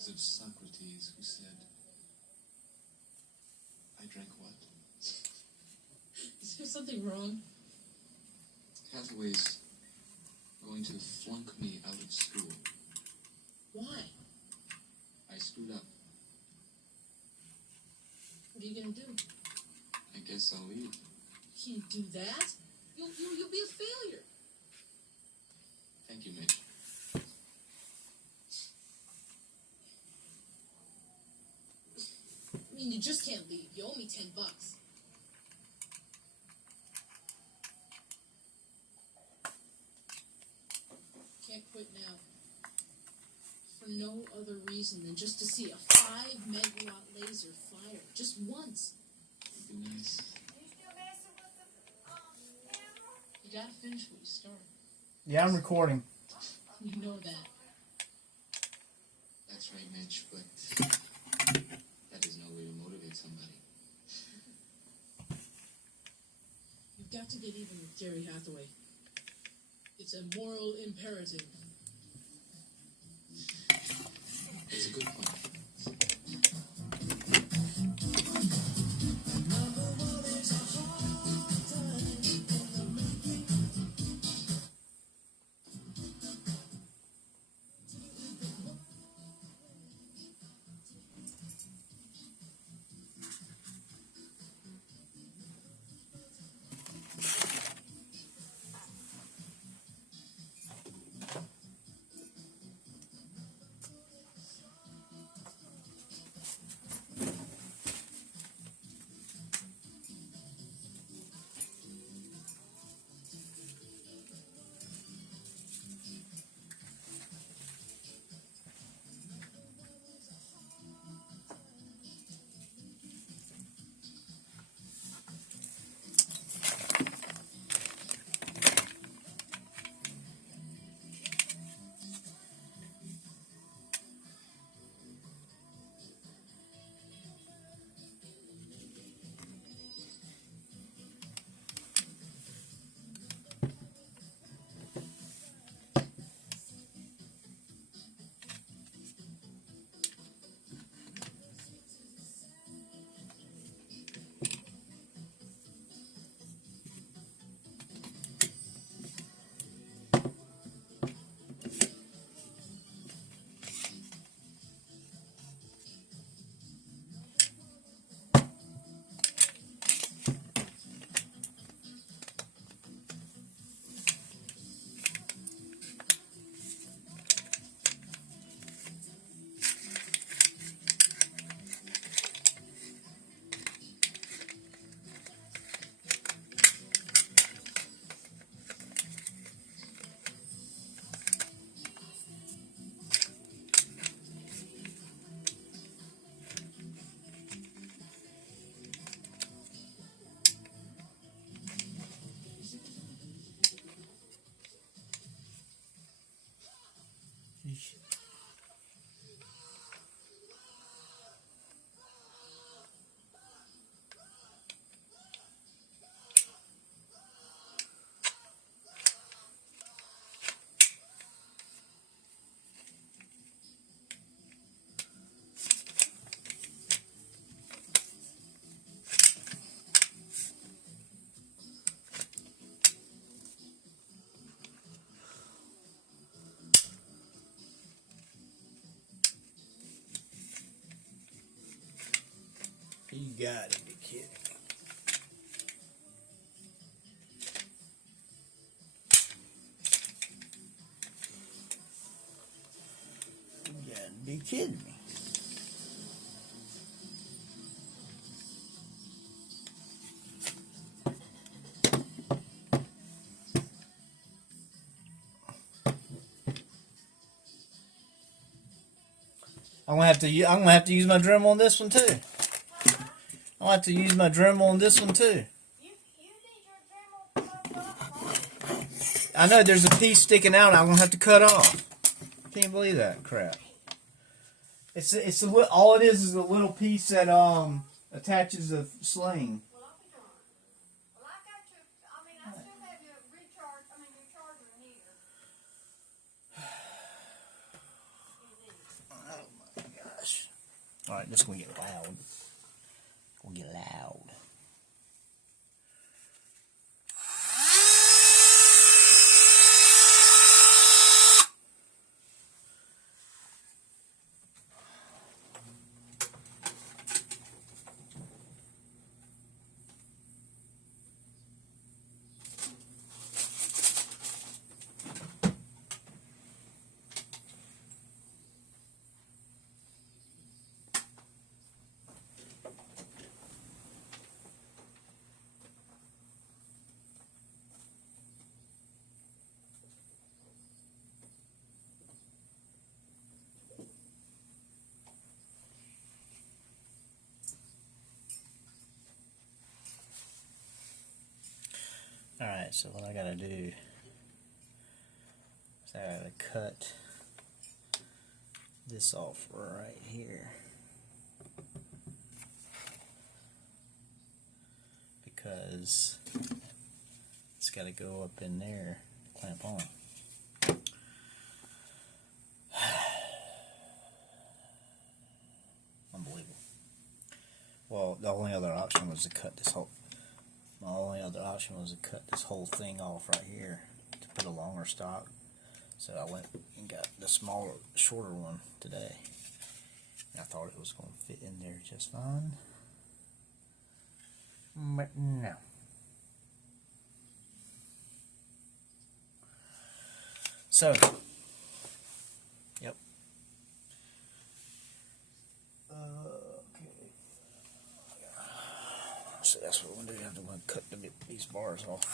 words of Socrates, who said, I drank what? Is there something wrong? Hathaway's going to flunk me out of school. Why? I screwed up. What are you gonna do? I guess I'll leave. You can't do that. You'll be a failure. Thank you, Mitch. I mean, you just can't leave. You owe me $10. Can't quit now. For no other reason than just to see a 5-megawatt laser fire. Just once. It'd be nice. Are you still messing with the camera? You gotta finish what you started. Yeah, I'm recording. You know that. That's right, Mitch, but that is no way to motivate somebody. You've got to get even with Jerry Hathaway. It's a moral imperative. It's a good point. You gotta be kidding me. You gotta be kidding me. I'm gonna have to use my Dremel on this one too. I'll have to use my Dremel on this one too. You need your Dremel plugged up. I know there's a piece sticking out. I'm gonna have to cut off. Can't believe that crap. It's all it is a little piece that attaches a sling. Well, I'll be darned. Well, I got your, I still have your your charger here. Oh my Alright, this is gonna get loud. Gonna get loud. Alright, so what I gotta do is I gotta cut this off right here, because it's gotta go up in there, clamp on. Unbelievable. Well, the only other option was to cut this whole. My only other option was to cut this whole thing off right here to put a longer stock. So I went and got the smaller, shorter one today. And I thought it was going to fit in there just fine. But no. So, yep. So that's what we're going to do. I'm going to cut these bars off.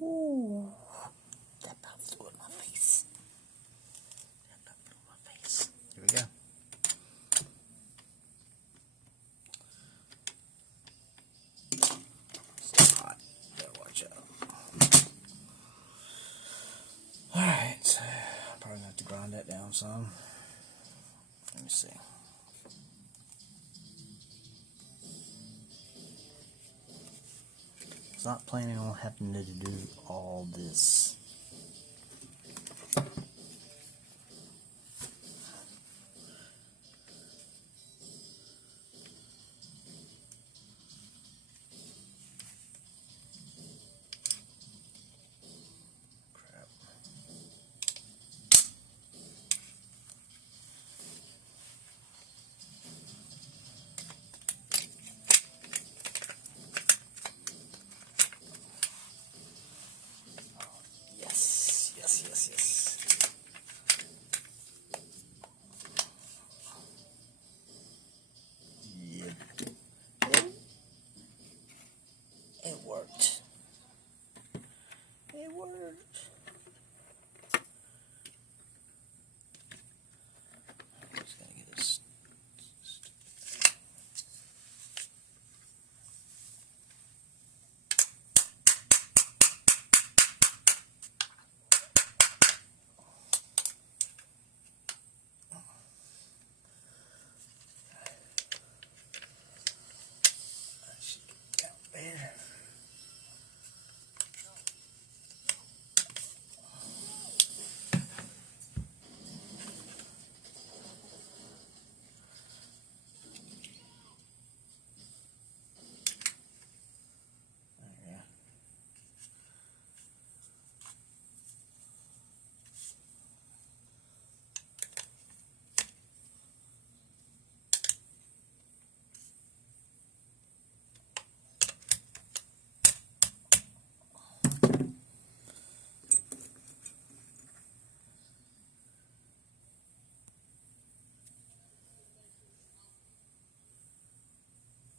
Ooh. That about flew in my face. That about flew in my face. Here we go. It's hot. Better watch out. Alright, so I'm probably gonna have to grind that down some. Let me see. I was not planning on having to do all this. Crap. Yes, yes, yes, yes. Yep. It worked. It worked. I'm just gonna get this. That should get down there. There we go.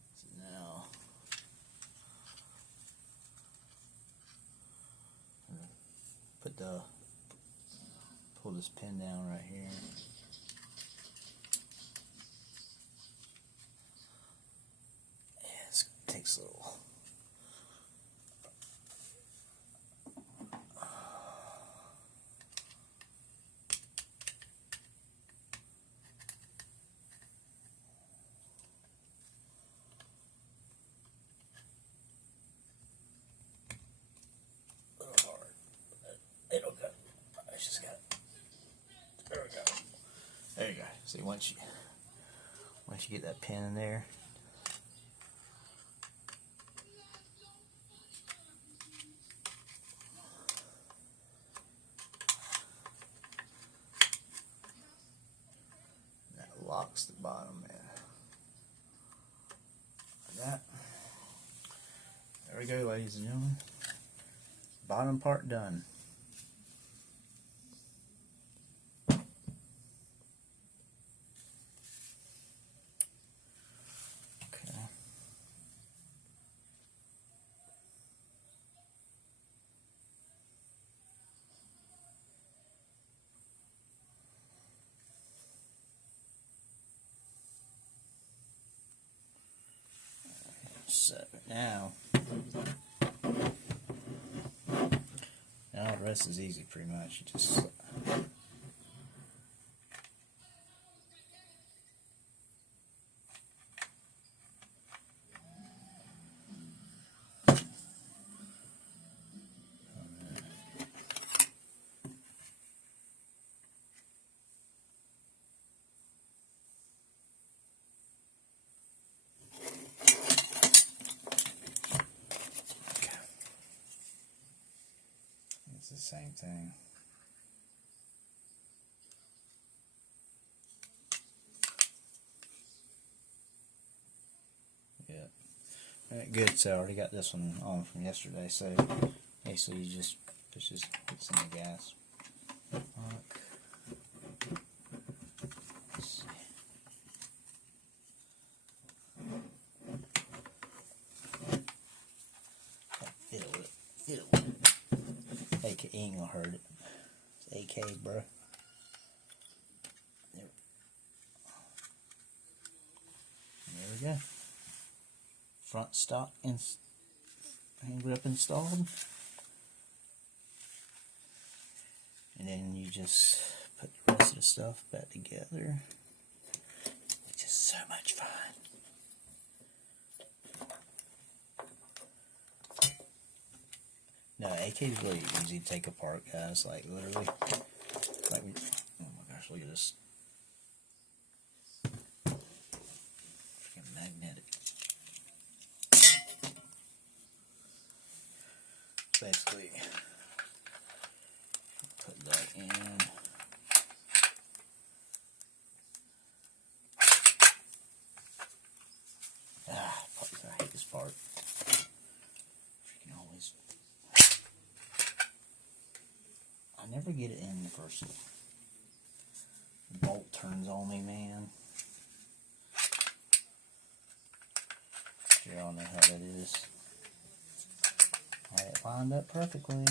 So now, pull this pin down right here. Yeah, it takes a little. Little hard. It'll go. I just got it. There we go. There you go. See, once you get that pin in there, that locks the bottom in. Like that. There we go, ladies and gentlemen. Bottom part done. Okay. So now the rest is easy pretty much. You just it's the same thing. Yeah. Alright, good. So I already got this one on from yesterday. So basically you just push this in the gas. Let's see. Fiddle it. AK ain't gonna hurt it. It's AK, bro. There we go. Front stock and hand grip installed. And then you just put the rest of the stuff back together, which is so much fun. No, AK is really easy to take apart, guys. Like, literally. Like, oh my gosh, look at this. Freaking magnetic. Basically, put that in. I hate this part. Freaking always. I never get it in the first. The bolt turns on me, man. You all know how that is. I had it lined up perfectly.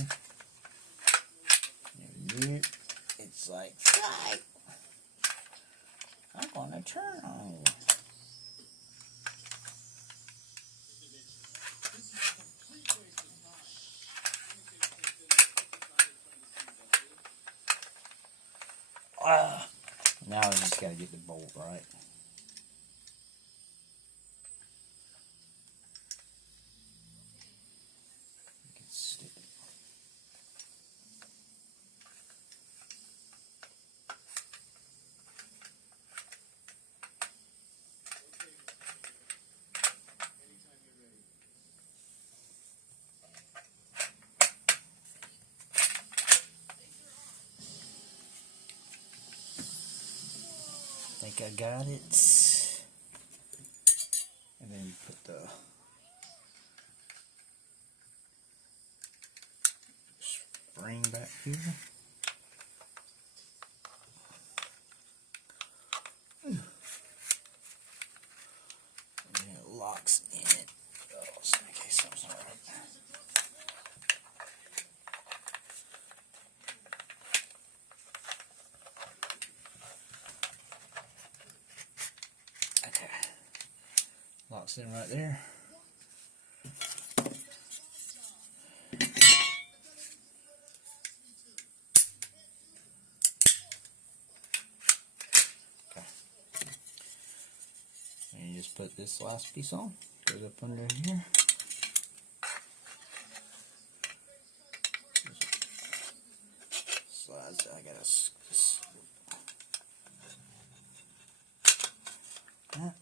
It's like, right, I'm gonna turn on you. Now I just gotta get the bolt right. You can stick it. I think I got it. And then you put the spring back here. And then it locks in it. Oh, so in case something's not right. Okay. Locks in right there. Okay. And you just put this last piece on. Goes up under here. Slides. I gotta that.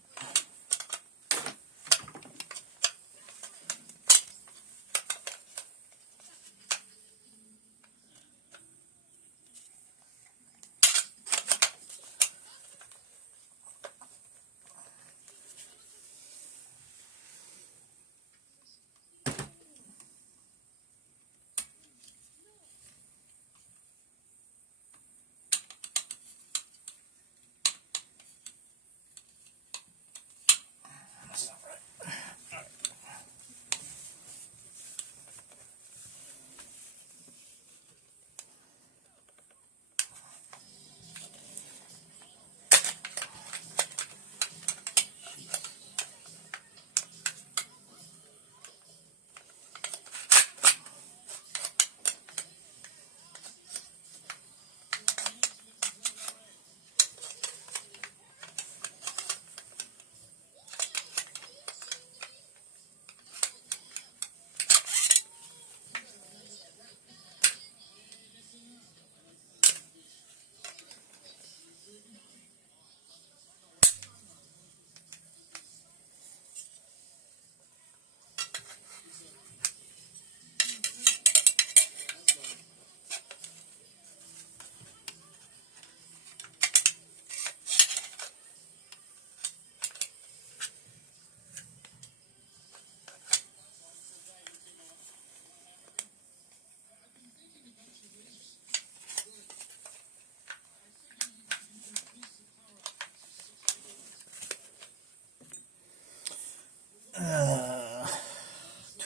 That's not right.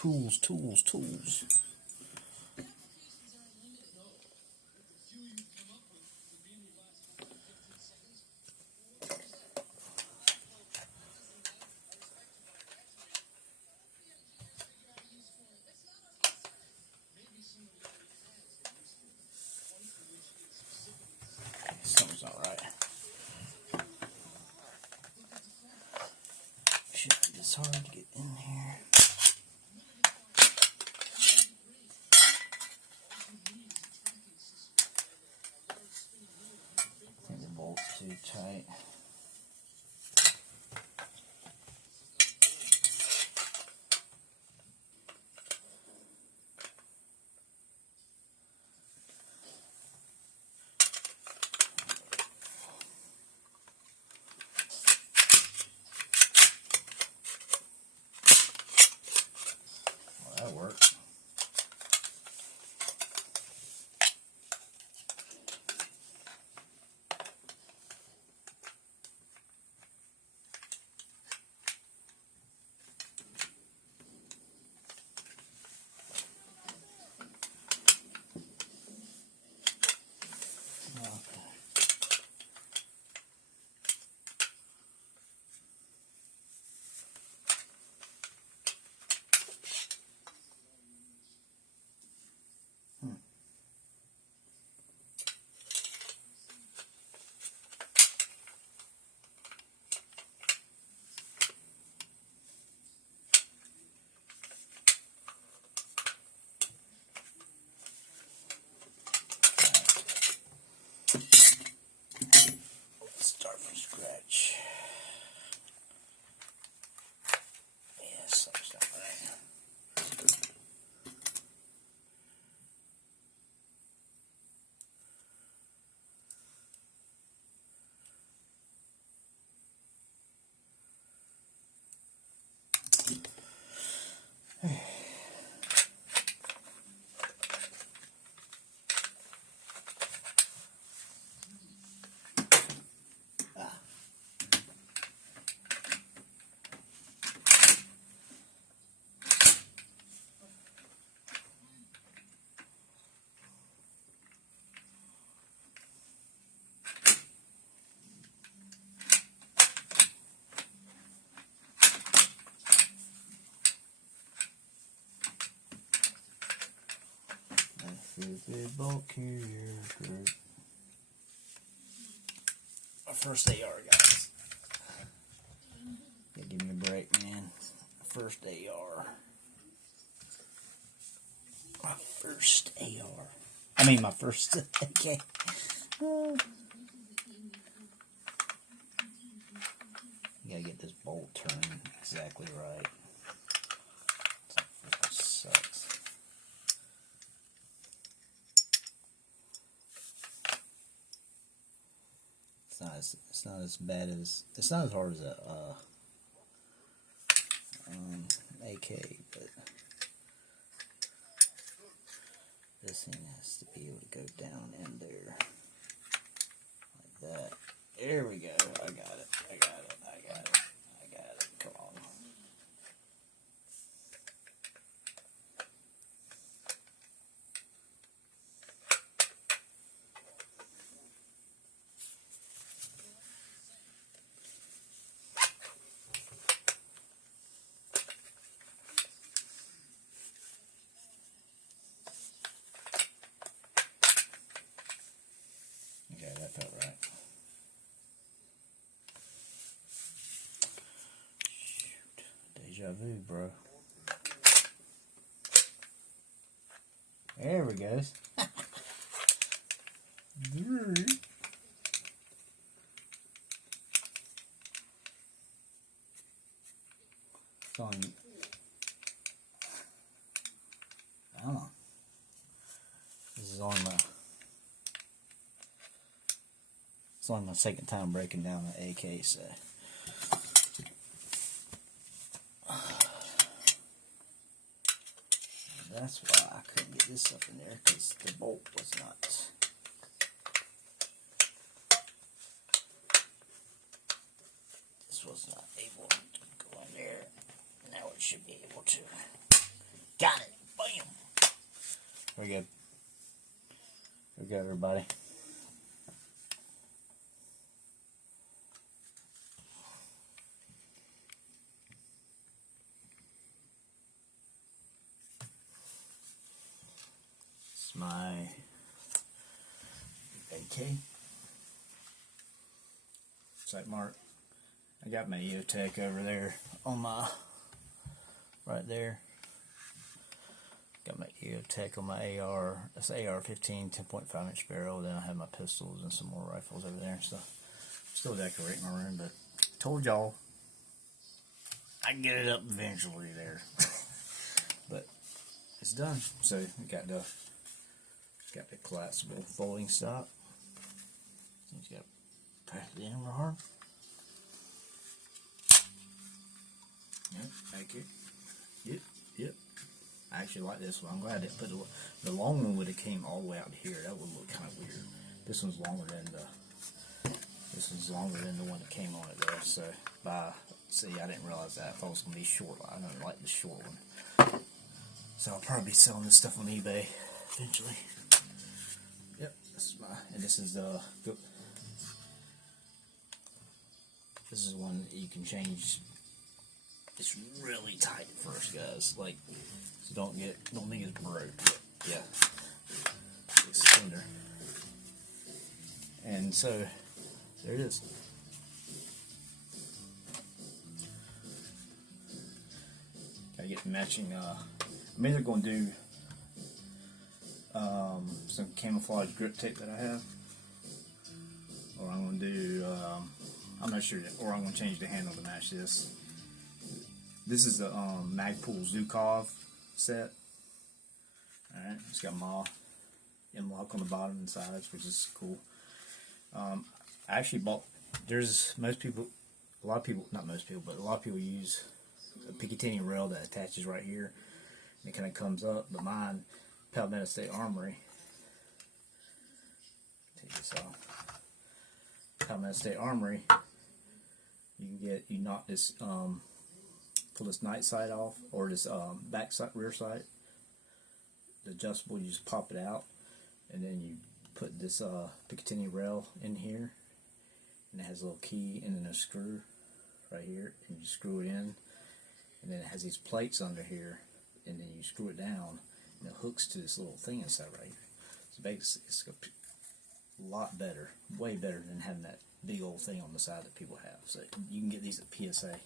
Tools. it's hard to get in here. I think the bolt's too tight. Well, that worked. Start from scratch. Yes, that's not right. Stupid bolt carrier group. Our first AR, guys. Yeah, give me a break, man. First AR. My first AR. I mean, my first AK. You gotta get this bolt turned exactly right. That sucks. It's not as bad as, it's not as hard as a AK, but this thing has to be able to go down in there like that. There we go. I got it. I got it. I got it. I got it. Come on. Okay, that felt right. Shoot. Deja vu, bro. There we go. On, I don't know. This is only my second time breaking down the AK, so that's why I couldn't get this up in there, because the bolt was not. This was not able to go in there. Now it should be able to. Got it. Bam. There we go. There we go, everybody. It's my AK. Sight mark. I got my EOTech over there on my, right there. Got my EOTech on my AR. That's AR-15 10.5 inch barrel. Then I have my pistols and some more rifles over there and stuff. Still decorating my room, but told y'all I can get it up eventually there. But it's done. So we got the collapsible folding stock. He's got to pack it in real hard. Yep, thank you. Yep. I actually like this one. I'm glad I didn't put the long one would have came all the way out here. That would look kind of weird. This one's longer than the one that came on it there. So see, I didn't realize that. I thought it was gonna be short. I don't like the short one. So I'll probably be selling this stuff on eBay eventually. Yep, and this is one that you can change. It's really tight at first, guys. Like, so don't think it's broke. Yeah, it's tender. And so there it is. Gotta get matching. I'm either going to do some camouflage grip tape that I have, or I'm going to do. I'm not sure yet. Or I'm going to change the handle to match this. This is the Magpul Zukov set. Alright, it's got my M-lock on the bottom and sides, which is cool. I actually bought, a lot of people use a Picatinny rail that attaches right here, and it kind of comes up, but mine, Palmetto State Armory, take this off, Palmetto State Armory, you knock this, pull this night side off, or this back side, rear side, the adjustable, you just pop it out, and then you put this Picatinny rail in here, and it has a little key and then a screw right here, and you screw it in, and then it has these plates under here, and then you screw it down, and it hooks to this little thing inside right here. So basically, it's a lot better, way better than having that big old thing on the side that people have. So you can get these at PSA.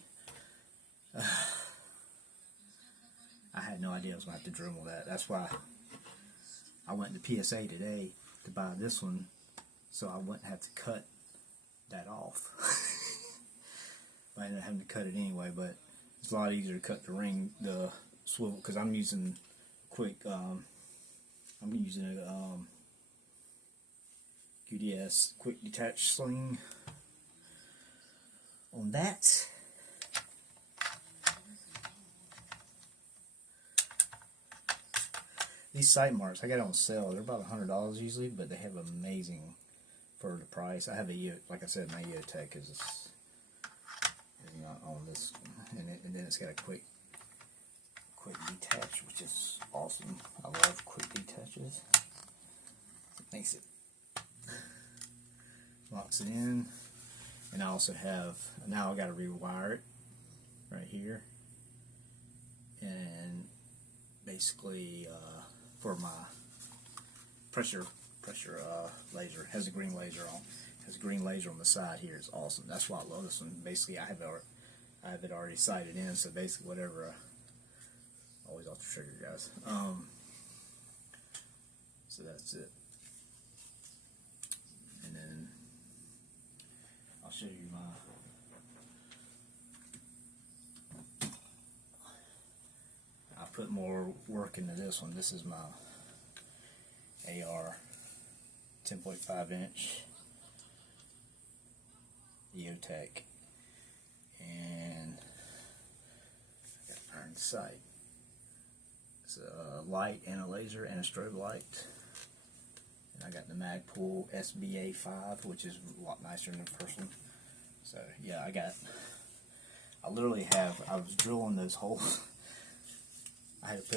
I had no idea I was going to have to Dremel that. That's why I went to PSA today to buy this one, so I wouldn't have to cut that off. I ended up having to cut it anyway, but it's a lot easier to cut the swivel, because I'm using I'm using a QDS quick detach sling on that. These sight marks I got on sale. They're about $100 usually, but they have amazing for the price. I have like I said, my EOTech is not on this, and then it's got a quick detach, which is awesome. I love quick detaches. It makes it, locks it in, and I also have, now I got to rewire it right here, and basically for my pressure laser, has a green laser on. Has a green laser on the side here. It's awesome. That's why I love this one. Basically, I have it already sighted in. So basically, whatever. Always off the trigger, guys. So that's it. And then I'll show you my. I put more work into this one. This is my AR 10.5 inch EOTech, and I got to turn the sight. It's a light and a laser and a strobe light, and I got the Magpul SBA 5, which is a lot nicer than the first one. So yeah, I literally I was drilling those holes. I had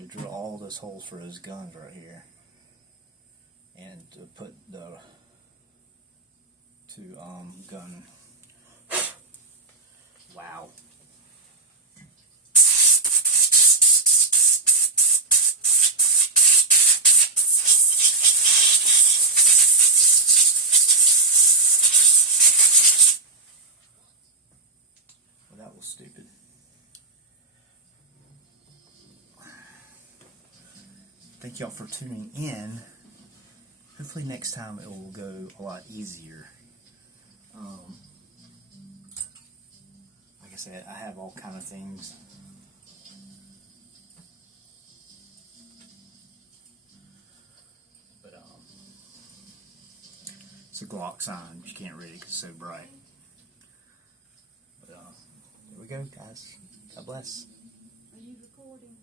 to drill all those holes for those guns right here, and to put the gun. Wow. stupid. Thank y'all for tuning in. Hopefully next time it will go a lot easier. Like I said, I have all kind of things. But it's a Glock sign. You can't read it because it's so bright. But there we go, guys. God bless. Are you recording?